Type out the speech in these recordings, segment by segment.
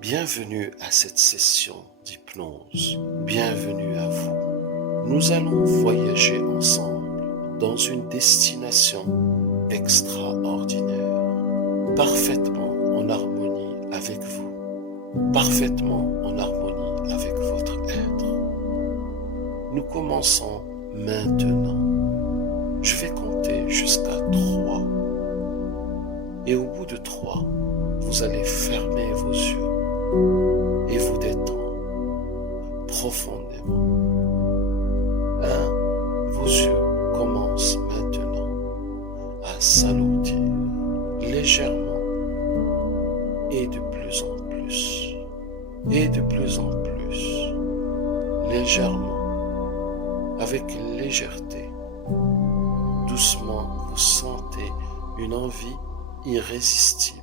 Bienvenue à cette session d'hypnose. Bienvenue à vous. Nous allons voyager ensemble dans une destination extraordinaire, parfaitement en harmonie avec vous, parfaitement en harmonie avec votre être. Nous commençons maintenant. Je vais compter jusqu'à 3. Et au bout de 3, vous allez fermer vos yeux et vous détendre profondément. 1. Vos yeux commencent maintenant à s'alourdir légèrement et de plus en plus, et de plus en plus, légèrement, avec légèreté. Doucement, vous sentez une envie irrésistible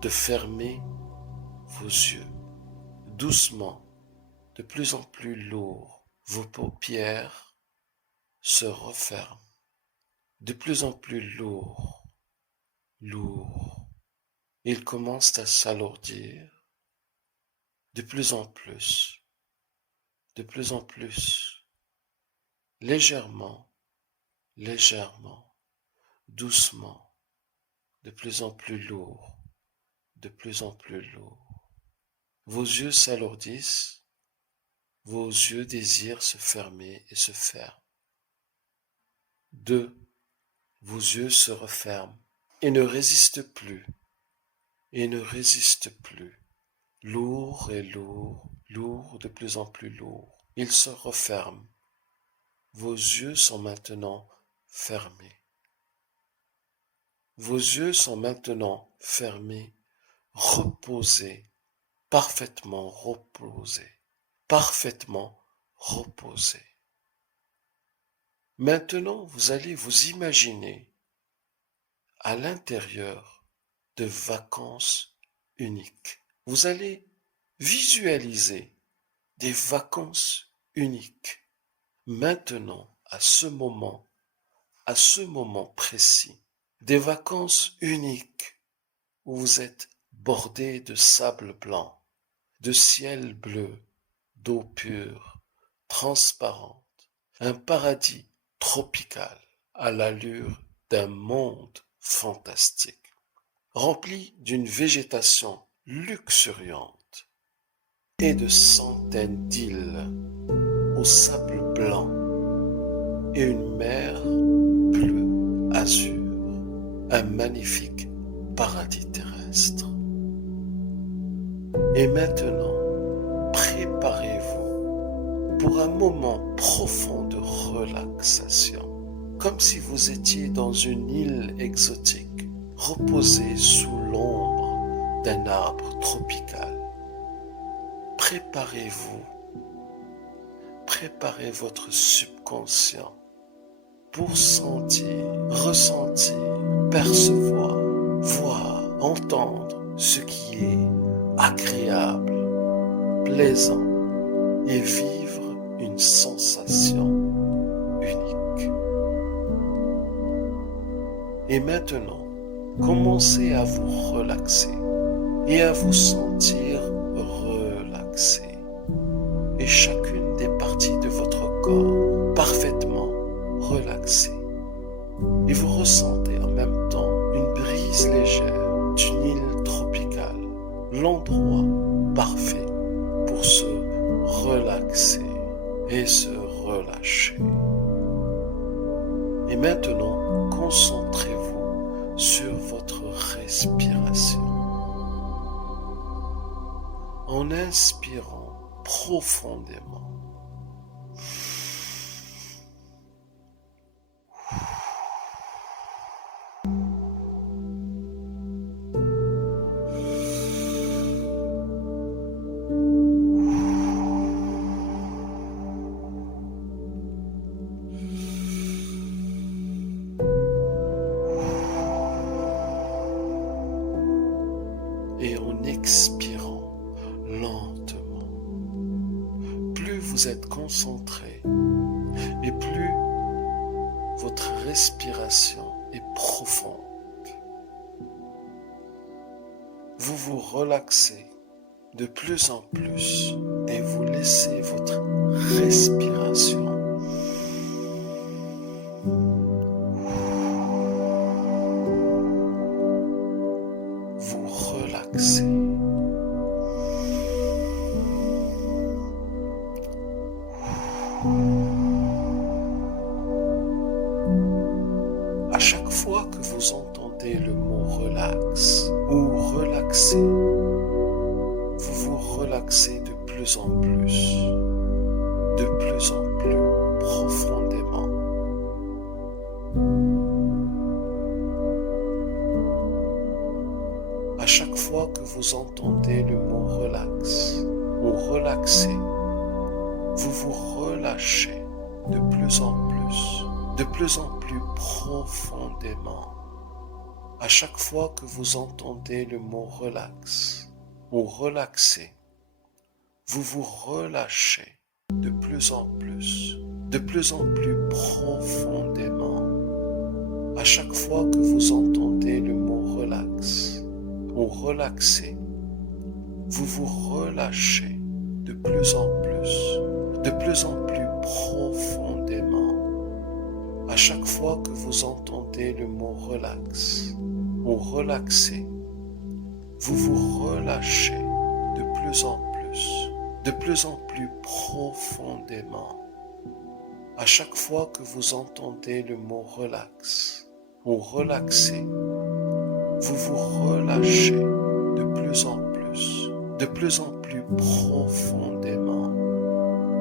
de fermer vos yeux. Doucement, de plus en plus lourd, vos paupières se referment. De plus en plus lourd. Ils commencent à s'alourdir. De plus en plus. Légèrement, doucement, de plus en plus lourd. Vos yeux s'alourdissent, vos yeux désirent se fermer et se ferment. 2. Vos yeux se referment et ne résistent plus, lourd, de plus en plus lourd. Ils se referment. Vos yeux sont maintenant fermés. Vos yeux sont maintenant fermés, reposés, parfaitement reposés. Maintenant, vous allez vous imaginer à l'intérieur de vacances uniques. Vous allez visualiser des vacances uniques. Maintenant, à ce moment précis, des vacances uniques où vous êtes bordé de sable blanc, de ciel bleu, d'eau pure, transparente, un paradis tropical à l'allure d'un monde fantastique, rempli d'une végétation luxuriante et de centaines d'îles au sable blanc et une mer bleu azur, un magnifique paradis terrestre. Et maintenant, préparez-vous pour un moment profond de relaxation, comme si vous étiez dans une île exotique, reposée sous l'ombre d'un arbre tropical. Préparez votre subconscient pour sentir, ressentir, percevoir, voir, entendre ce qui est agréable, plaisant et vivre une sensation unique. Et maintenant, commencez à vous relaxer et à vous sentir relaxé. Et chacune des parties de votre corps parfaitement relaxée. Et vous ressentez en même temps une brise légère d'une île tropicale, l'endroit parfait pour se relaxer et se relâcher. Et maintenant, concentrez-vous sur votre respiration. En inspirant profondément, et en expirant lentement. Plus vous êtes concentré et plus votre respiration est profonde. Vous vous relaxez de plus en plus et vous laissez votre respiration vous relaxer. À chaque fois que vous entendez le mot relax ou relaxer, vous vous relaxez de plus en plus profondément. À chaque fois que vous entendez le mot relax ou relaxer, vous vous relâchez de plus en plus profondément. À chaque fois que vous entendez le mot relax ou relaxer, vous vous relâchez de plus en plus profondément. À chaque fois que vous entendez le mot relax ou relaxer, vous vous relâchez de plus en plus profondément. À chaque fois que vous entendez le mot relax ou relaxer, vous vous relâchez de plus en plus profondément. À chaque fois que vous entendez le mot relax ou relaxer, vous vous relâchez de plus en plus profondément.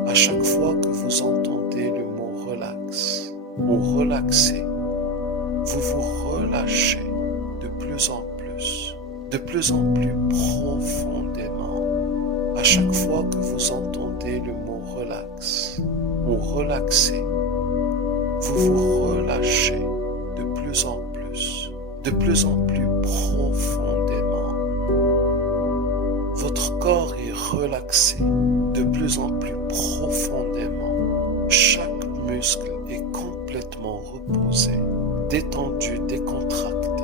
À chaque fois que vous entendez le mot relax ou relaxer, vous vous relâchez de plus en plus profondément. À chaque fois que vous entendez le mot relax ou relaxer, vous vous relâchez de plus en plus profondément. Votre corps est relaxé de plus en plus profondément. Chaque muscle est complètement reposé, détendu, décontracté,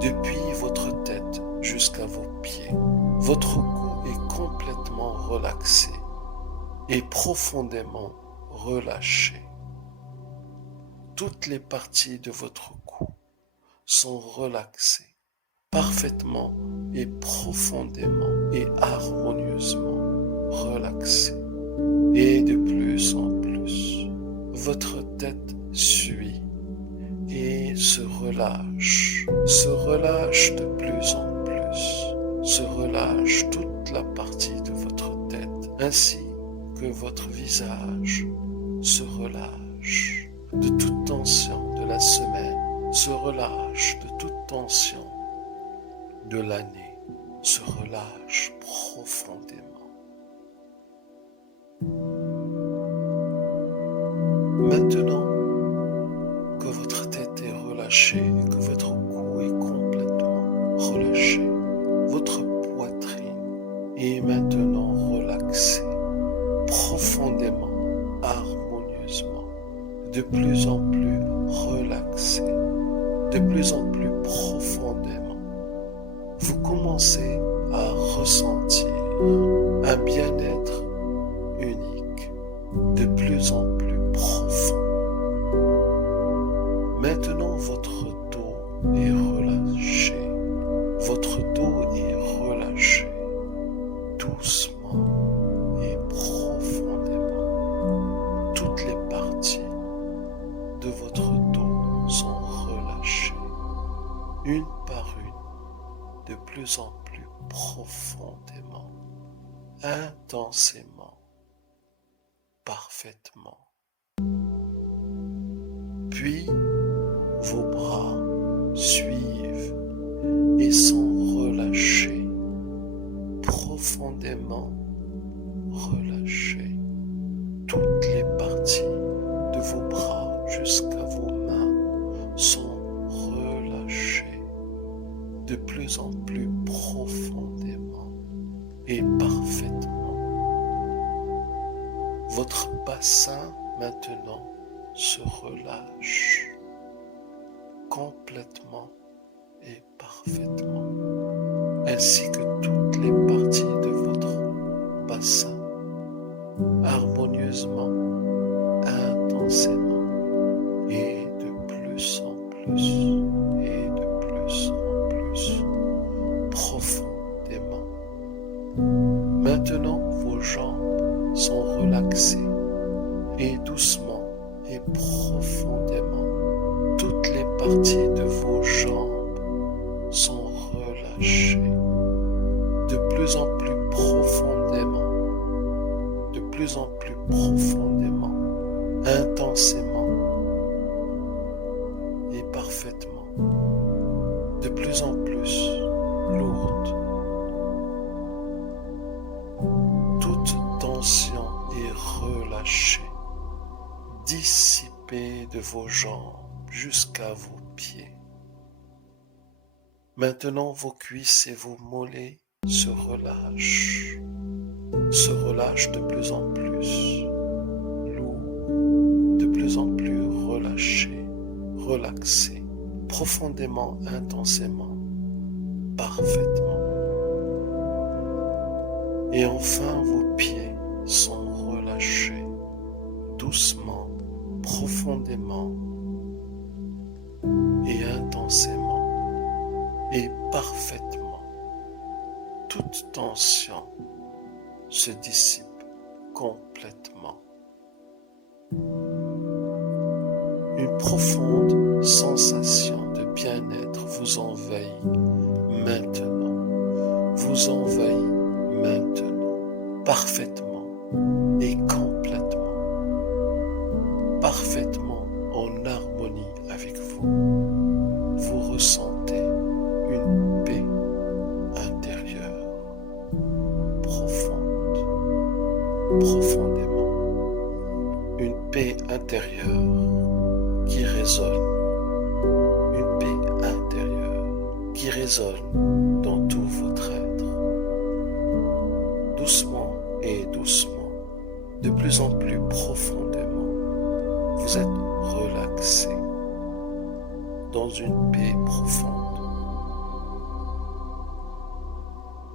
depuis votre tête jusqu'à vos pieds. Votre cou est complètement relaxé et profondément relâché. Toutes les parties de votre cou sont relaxées, parfaitement et profondément et harmonieusement relaxées. Et de plus en plus, votre tête suit et se relâche de plus en plus, se relâche toute la partie de votre tête, ainsi que votre visage se relâche de toute tension de la semaine, se relâche de toute tension de l'année, se relâche profondément. Maintenant que votre tête est relâchée et que votre cou est complètement relâché, votre poitrine est maintenant relaxée, profondément, harmonieusement, de plus en plus relaxée, de plus en plus profondément. Vous commencez à ressentir un bien-être unique, de plus en plus profond. Maintenant, votre dos est relâché. Votre dos est relâché, doucement et profondément. Toutes les parties de votre dos sont relâchées, une par une, de plus en plus profondément, intensément, parfaitement. Puis, vos bras suivent et sont relâchés, profondément relâchés. Toutes les parties de vos bras jusqu'à vos mains sont relâchées de plus en plus profondément et parfaitement. Votre bassin maintenant se relâche complètement et parfaitement, ainsi que toutes les parties de Maintenant, vos jambes sont relaxées et doucement et profondément, toutes les parties de vos jambes sont relâchées de plus en plus profondément, intensément et parfaitement, de plus en plus lourde. Toute tension est relâchée, dissipée de vos jambes jusqu'à vos pieds. Maintenant, vos cuisses et vos mollets se relâchent de plus en plus lourds, de plus en plus relâchés, relaxés, profondément, intensément, parfaitement. Et enfin, vos pieds sont relâchés, doucement, profondément et intensément et parfaitement. Toute tension se dissipe complètement. Une profonde sensation de bien-être vous envahit maintenant, parfaitement et complètement, parfaitement en harmonie avec vous. Vous ressentez une paix intérieure, profondément, une paix intérieure qui résonne, dans tout votre être. Doucement et doucement, de plus en plus profondément, vous êtes relaxé dans une paix profonde,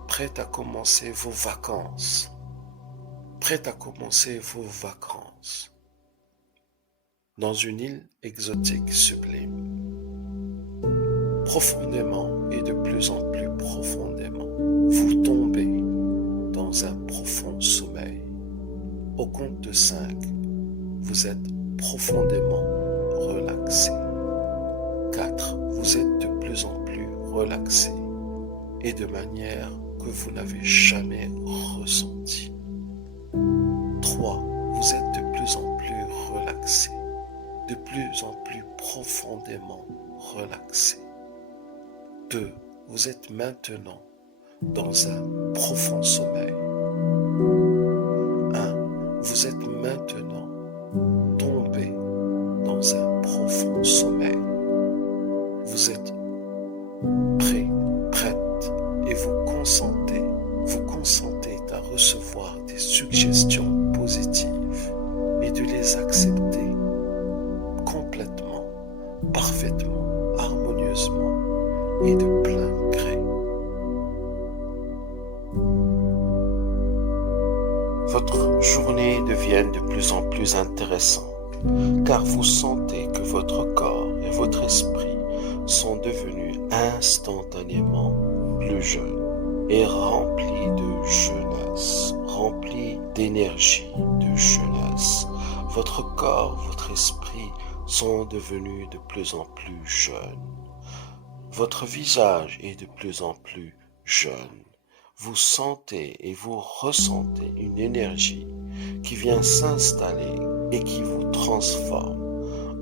prête à commencer vos vacances, dans une île exotique sublime. Profondément et de plus en plus profondément, vous tombez dans un profond sommeil. Au compte de 5, vous êtes profondément relaxé. 4, vous êtes de plus en plus relaxé et de manière que vous n'avez jamais ressentie. 3, vous êtes de plus en plus relaxé, de plus en plus profondément relaxé. 2, vous êtes maintenant dans un profond sommeil. 1, vous êtes maintenant tombé dans un profond sommeil. Vous êtes prête et vous consentez à recevoir des suggestions positives et de les accepter complètement, parfaitement, harmonieusement et de plein gré. Votre journée devient de plus en plus intéressante car vous sentez que votre corps et votre esprit sont devenus instantanément plus jeunes et remplis de jeunesse, remplis d'énergie de jeunesse. Votre corps, votre esprit sont devenus de plus en plus jeunes. Votre visage est de plus en plus jeune. Vous sentez et vous ressentez une énergie qui vient s'installer et qui vous transforme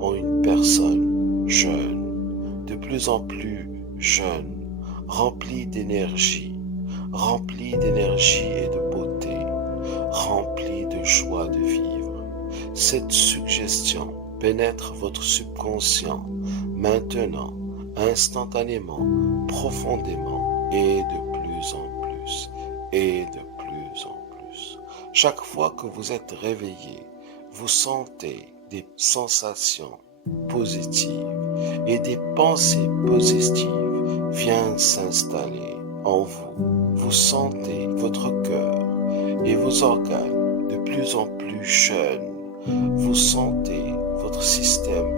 en une personne jeune, de plus en plus jeune, remplie d'énergie et de beauté, remplie de joie de vivre. Cette suggestion pénètre votre subconscient maintenant, instantanément, profondément et de plus en plus et de plus en plus. Chaque fois que vous êtes réveillé, vous sentez des sensations positives et des pensées positives viennent s'installer en vous. Vous sentez votre cœur et vos organes de plus en plus jeunes. Vous sentez votre système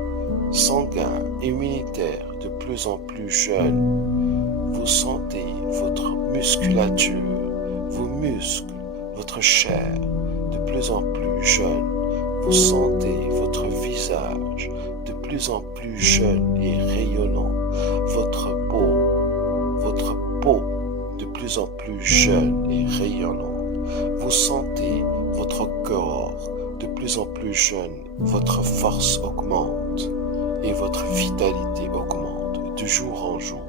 sanguin immunitaire de plus en plus jeune. Vous sentez votre musculature, vos muscles votre chair de plus en plus jeune. Vous sentez votre visage de plus en plus jeune et rayonnant. Votre peau de plus en plus jeune et rayonnante. Vous sentez votre corps de plus en plus jeune. Votre force augmente et votre vitalité augmente de jour en jour.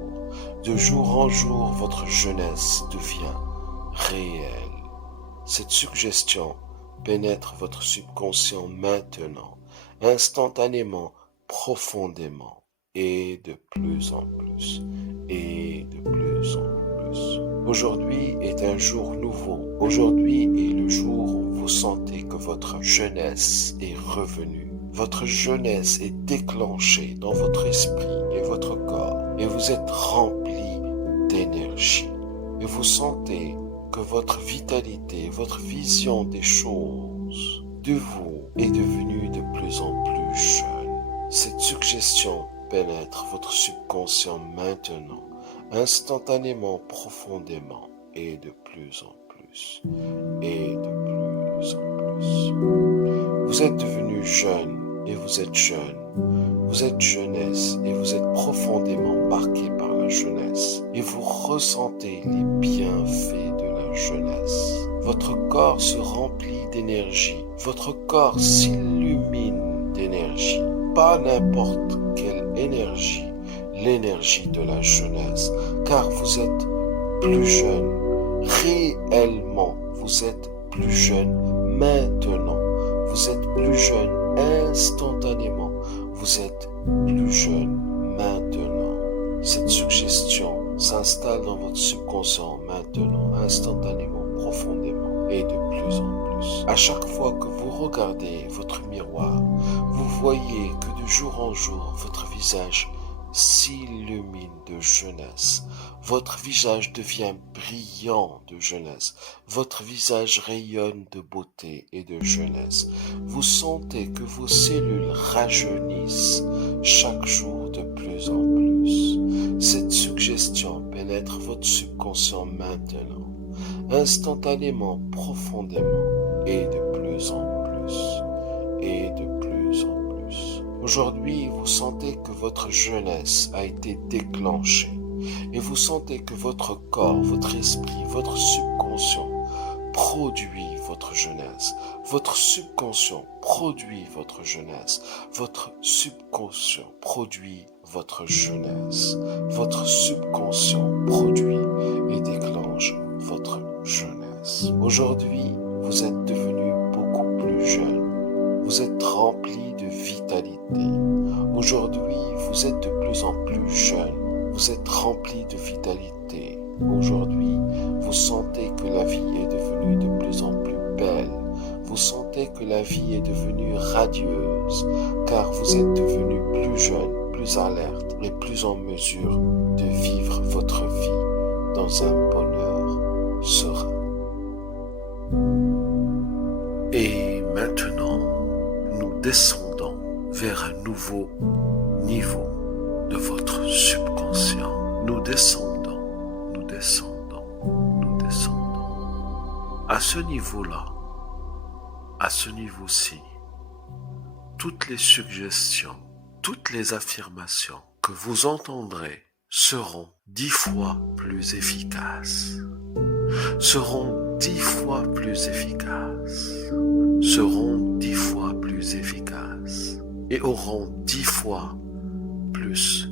De jour en jour, votre jeunesse devient réelle. Cette suggestion pénètre votre subconscient maintenant, instantanément, profondément, et de plus en plus, et de plus en plus. Aujourd'hui est un jour nouveau. Aujourd'hui est le jour où vous sentez que votre jeunesse est revenue. Votre jeunesse est déclenchée dans votre esprit et votre corps, et vous êtes rempli d'énergie. Et vous sentez que votre vitalité, votre vision des choses de vous est devenue de plus en plus jeune. Cette suggestion pénètre votre subconscient maintenant, instantanément, profondément, et de plus en plus, et de plus en plus. Vous êtes devenu jeune et vous êtes jeune. Vous êtes jeunesse et vous êtes profondément marqué par la jeunesse. Et vous ressentez les bienfaits de la jeunesse. Votre corps se remplit d'énergie. Votre corps s'illumine d'énergie. Pas n'importe quelle énergie, l'énergie de la jeunesse. Car vous êtes plus jeune. Réellement, vous êtes plus jeune maintenant. Vous êtes plus jeune instantanément. Vous êtes plus jeune maintenant. Cette suggestion s'installe dans votre subconscient maintenant, instantanément, profondément et de plus en plus. À chaque fois que vous regardez votre miroir, vous voyez que de jour en jour, votre visage s'illumine de jeunesse. Votre visage devient brillant de jeunesse. Votre visage rayonne de beauté et de jeunesse. Vous sentez que vos cellules rajeunissent chaque jour de plus en plus. Cette suggestion pénètre votre subconscient maintenant, instantanément, profondément et de plus en plus, et de plus en plus. Aujourd'hui, vous sentez que votre jeunesse a été déclenchée et vous sentez que votre corps, votre esprit, votre subconscient produit votre jeunesse. Votre subconscient produit votre jeunesse. Votre subconscient produit votre jeunesse. Votre subconscient produit et déclenche votre jeunesse. Aujourd'hui, vous êtes devenu beaucoup plus jeune. Vous êtes rempli de vitalité. Aujourd'hui, vous êtes de plus en plus jeune. Vous êtes rempli de vitalité. Aujourd'hui, vous sentez que la vie est devenue de plus en plus belle. Vous sentez que la vie est devenue radieuse, car vous êtes devenu plus jeune, plus alerte et plus en mesure de vivre votre vie dans un bonheur serein. Et maintenant, nous descendons vers un nouveau niveau de votre subconscient. Nous descendons, nous descendons, nous descendons. À ce niveau-là, à ce niveau-ci, toutes les suggestions, toutes les affirmations que vous entendrez seront 10 fois plus efficaces. Seront 10 fois plus efficaces. Seront 10 fois plus efficaces. Et auront 10 fois plus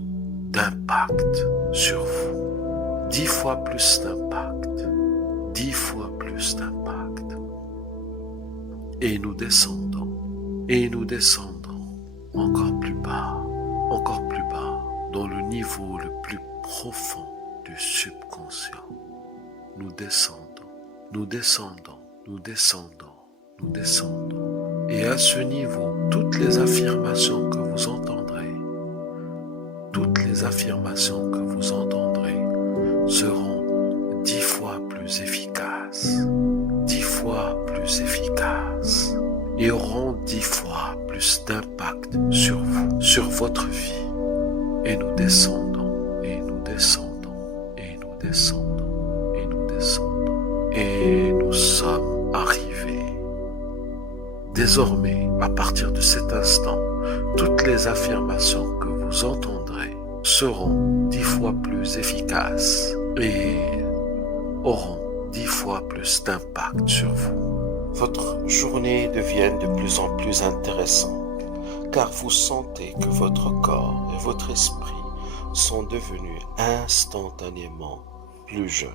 d'impact sur vous. 10 fois plus d'impact. 10 fois plus d'impact. Et nous descendons. Et nous descendons encore plus bas. Encore plus bas. Dans le niveau le plus profond du subconscient. Nous descendons. Nous descendons. Nous descendons. Nous descendons. Et à ce niveau, toutes les affirmations que vous entendrez, toutes les affirmations que vous entendrez seront 10 fois plus efficaces, 10 fois plus efficaces et auront 10 fois plus d'impact sur vous, sur votre vie. Et nous descendons, et nous descendons, et nous descendons, et nous descendons. Et nous sommes Désormais, à partir de cet instant, toutes les affirmations que vous entendrez seront 10 fois plus efficaces et auront 10 fois plus d'impact sur vous. Votre journée devient de plus en plus intéressante car vous sentez que votre corps et votre esprit sont devenus instantanément plus jeunes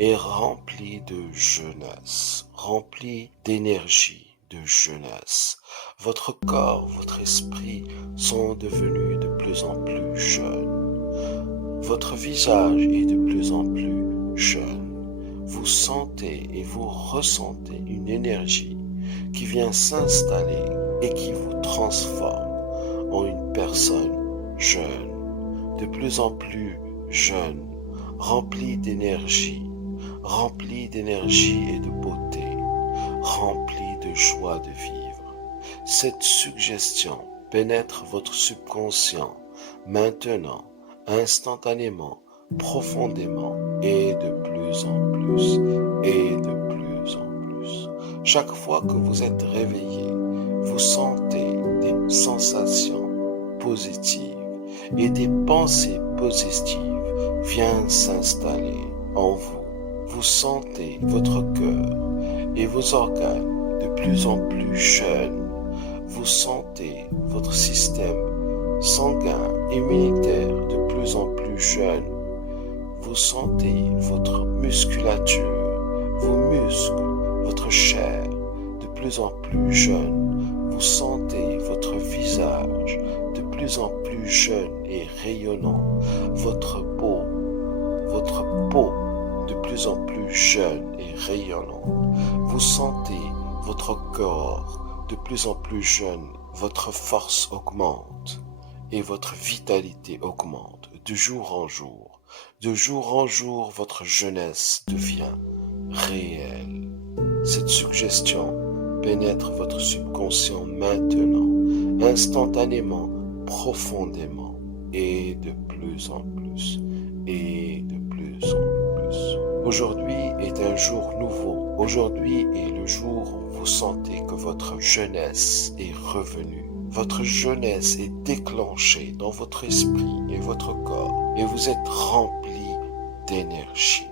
et remplis de jeunesse, remplis d'énergie, de jeunesse. Votre corps, votre esprit sont devenus de plus en plus jeunes. Votre visage est de plus en plus jeune. Vous sentez et vous ressentez une énergie qui vient s'installer et qui vous transforme en une personne jeune, de plus en plus jeune, remplie d'énergie et de beauté, remplie de joie de vivre. Cette suggestion pénètre votre subconscient maintenant, instantanément, profondément et de plus en plus et de plus en plus. Chaque fois que vous êtes réveillé, vous sentez des sensations positives et des pensées positives viennent s'installer en vous. Vous sentez votre cœur et vos organes de plus en plus jeunes. Vous sentez votre système sanguin immunitaire de plus en plus jeune. Vous sentez votre musculature, vos muscles, votre chair de plus en plus jeune. Vous sentez votre visage de plus en plus jeune et rayonnant, votre peau de plus en plus jeune et rayonnante. Vous sentez votre corps de plus en plus jeune, votre force augmente et votre vitalité augmente de jour en jour. De jour en jour, votre jeunesse devient réelle. Cette suggestion pénètre votre subconscient maintenant, instantanément, profondément, et de plus en plus, et de plus en plus. Aujourd'hui est un jour nouveau. Aujourd'hui est le jour où vous sentez que votre jeunesse est revenue. Votre jeunesse est déclenchée dans votre esprit et votre corps, et vous êtes rempli d'énergie.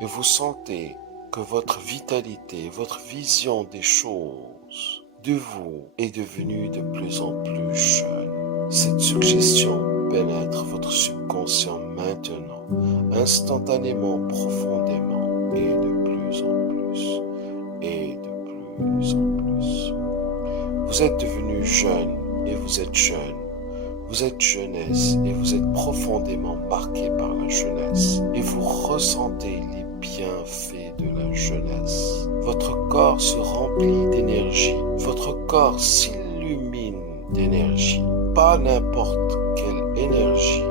Et vous sentez que votre vitalité, votre vision des choses de vous est devenue de plus en plus jeune. Cette suggestion pénètre votre subconscient maintenant, instantanément, profondément, et de plus en plus, et de plus en plus. Vous êtes devenu jeune et vous êtes jeune. Vous êtes jeunesse et vous êtes profondément marqué par la jeunesse. Et vous ressentez les bienfaits de la jeunesse. Votre corps se remplit d'énergie. Votre corps s'illumine d'énergie. Pas n'importe quelle énergie,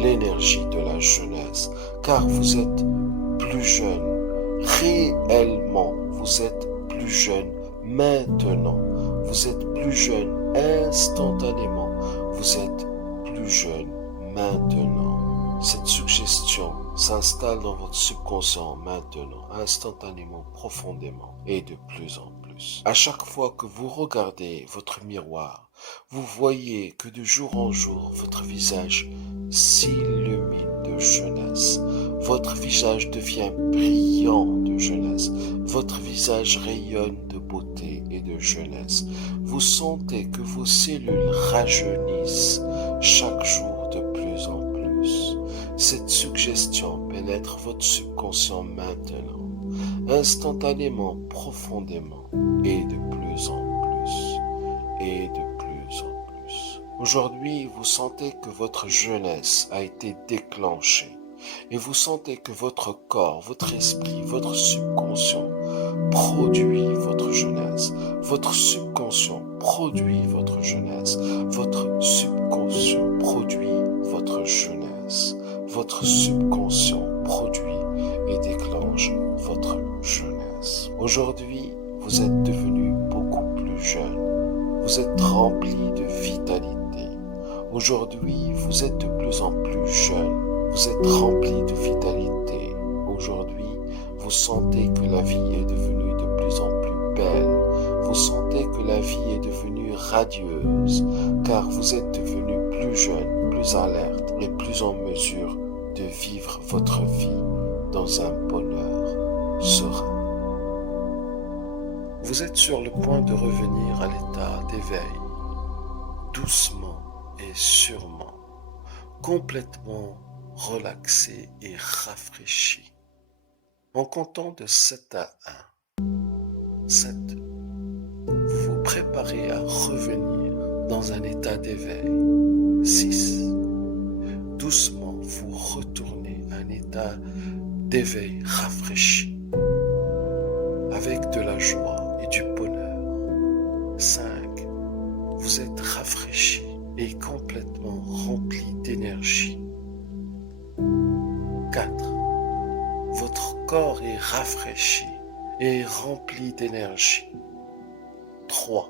l'énergie de la jeunesse. Car vous êtes plus jeune. Réellement, vous êtes plus jeune maintenant. Vous êtes plus jeune instantanément. Vous êtes plus jeune maintenant. Cette suggestion s'installe dans votre subconscient maintenant, instantanément, profondément et de plus en plus. À chaque fois que vous regardez votre miroir, vous voyez que de jour en jour, votre visage s'illumine de jeunesse. Votre visage devient brillant de jeunesse. Votre visage rayonne de beauté et de jeunesse. Vous sentez que vos cellules rajeunissent chaque jour de plus en plus. Cette suggestion pénètre votre subconscient maintenant, instantanément, profondément et de plus en plus, et de plus en plus. Aujourd'hui, vous sentez que votre jeunesse a été déclenchée et vous sentez que votre corps, votre esprit, votre subconscient produit votre jeunesse. Votre subconscient produit votre jeunesse. Votre subconscient produit votre jeunesse. Votre subconscient produit et déclenche votre jeunesse. Aujourd'hui, vous êtes devenu beaucoup plus jeune. Vous êtes rempli de vitalité. Aujourd'hui, vous êtes de plus en plus jeune. Vous êtes rempli de vitalité. Aujourd'hui, vous sentez que la vie est devenue de plus en plus belle. Vous sentez que la vie radieuse, car vous êtes devenu plus jeune, plus alerte et plus en mesure de vivre votre vie dans un bonheur serein. Vous êtes sur le point de revenir à l'état d'éveil, doucement et sûrement, complètement relaxé et rafraîchi. En comptant de 7 à 1, 7, vous vous préparez à revenir dans un état d'éveil. 6, doucement vous retournez à un état d'éveil rafraîchi, avec de la joie et du bonheur. 5, vous êtes rafraîchi et complètement rempli d'énergie. 4, votre corps est rafraîchi et rempli d'énergie. 3,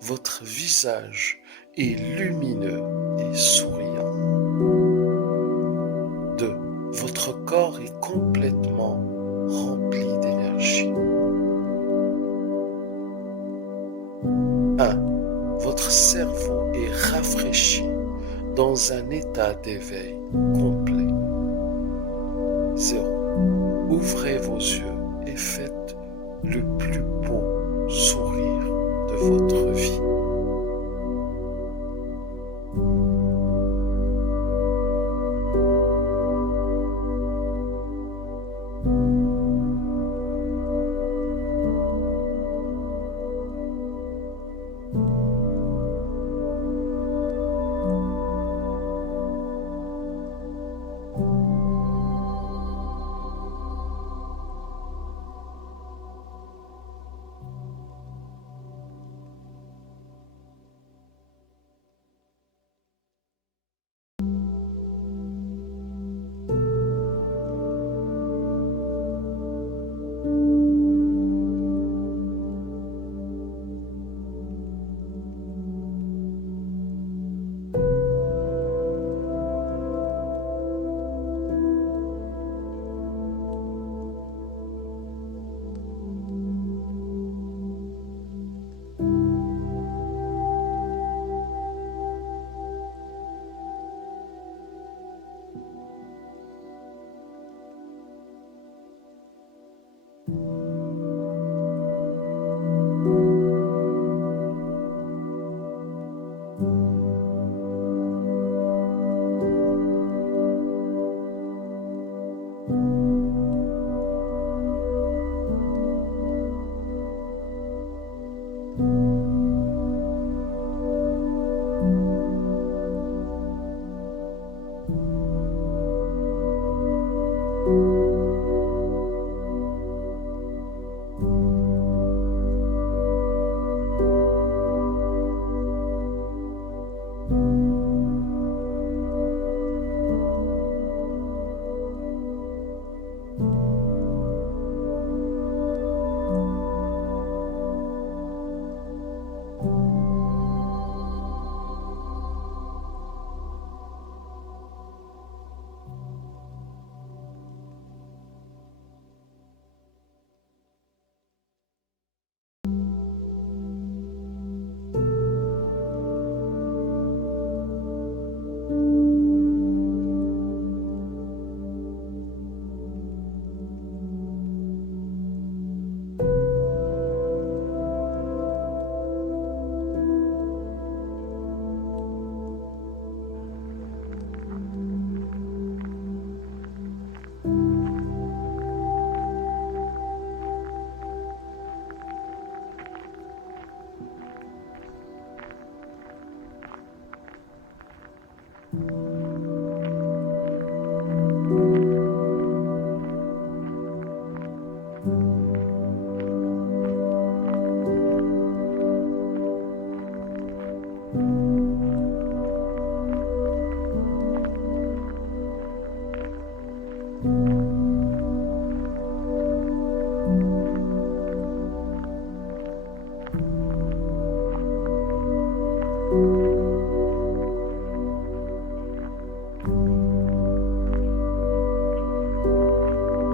votre visage est lumineux et souriant. 2, votre corps est complètement rempli d'énergie. 1, votre cerveau est rafraîchi dans un état d'éveil complet. 0, ouvrez vos yeux et faites le plus beau sourire de votre vie.